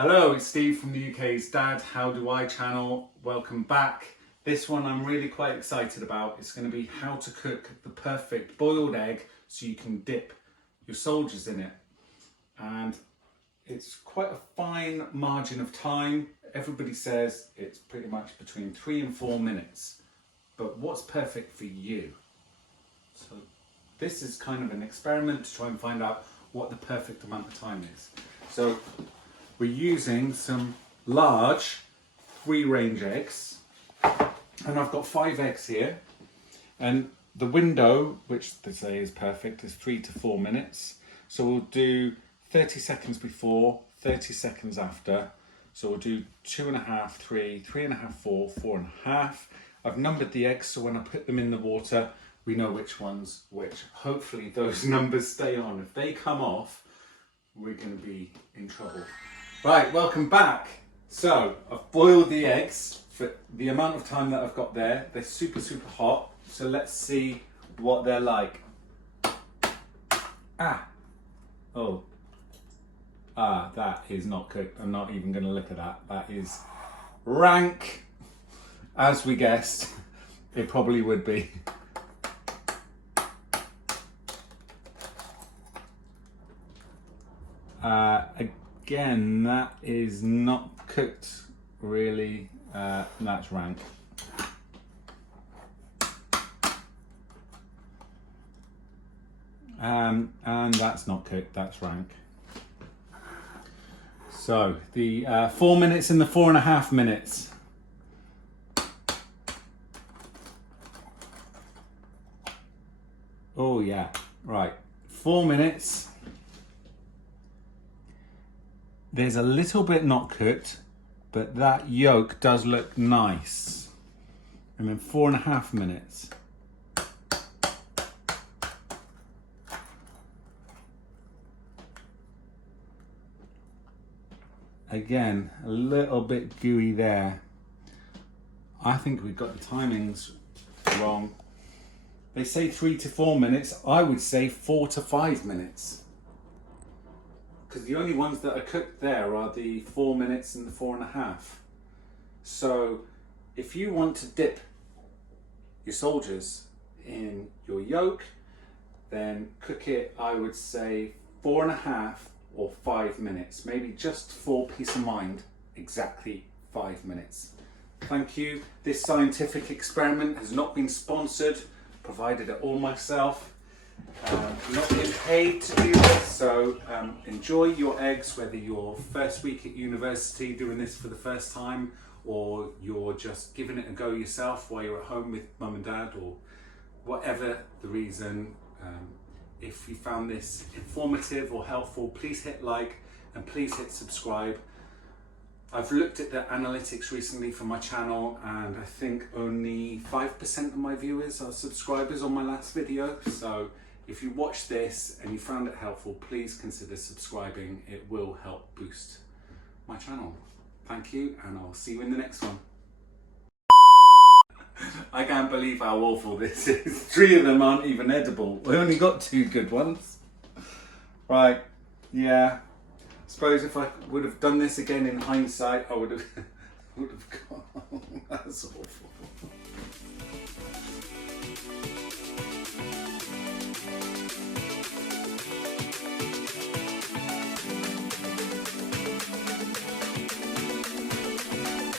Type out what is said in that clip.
Hello, it's Steve from the UK's Dad How Do I channel. Welcome back. This one I'm really quite excited about. It's going to be how to cook the perfect boiled egg so you can dip your soldiers in it. And it's quite a fine margin of time. Everybody says it's pretty much between 3 and 4 minutes. But what's perfect for you? So this is kind of an experiment to try and find out what the perfect amount of time is. So we're using some large free-range eggs, and I've got 5 eggs here, and the window, which they say is perfect, is 3 to 4 minutes. So we'll do 30 seconds before, 30 seconds after. So we'll do 2.5, 3, 3.5, 4, 4.5. I've numbered the eggs, so when I put them in the water, we know which one's which. Hopefully those numbers stay on. If they come off, we're going to be in trouble. Right, welcome back. So I've boiled the eggs for the amount of time that I've got there. They're super hot. So let's see what they're like. That is not cooked. I'm not even going to look at that. That is rank, as we guessed. It probably would be. Again, that is not cooked really. That's rank. And that's not cooked, that's rank. So the 4 minutes and the 4.5 minutes. Oh yeah, right. 4 minutes. There's a little bit not cooked, but that yolk does look nice. And then 4.5 minutes. Again, a little bit gooey there. I think we've got the timings wrong. They say 3 to 4 minutes. I would say 4 to 5 minutes. Because the only ones that are cooked there are the 4 minutes and the 4.5. So if you want to dip your soldiers in your yolk, then cook it, I would say 4.5 or 5 minutes. Maybe just for peace of mind, exactly 5 minutes. Thank you. This scientific experiment has not been sponsored, provided it all myself. Not being paid to do this, so enjoy your eggs, whether you're first week at university doing this for the first time, or you're just giving it a go yourself while you're at home with mum and dad, or whatever the reason. If you found this informative or helpful, please hit like and please hit subscribe. I've looked at the analytics recently for my channel, and I think only 5% of my viewers are subscribers on my last video. So if you watch this and you found it helpful, please consider subscribing. It will help boost my channel. Thank you, and I'll see you in the next one. I can't believe how awful this is. 3 of them aren't even edible. We only got 2 good ones. Right, yeah. I suppose if I would have done this again in hindsight, I would have gone, that's awful.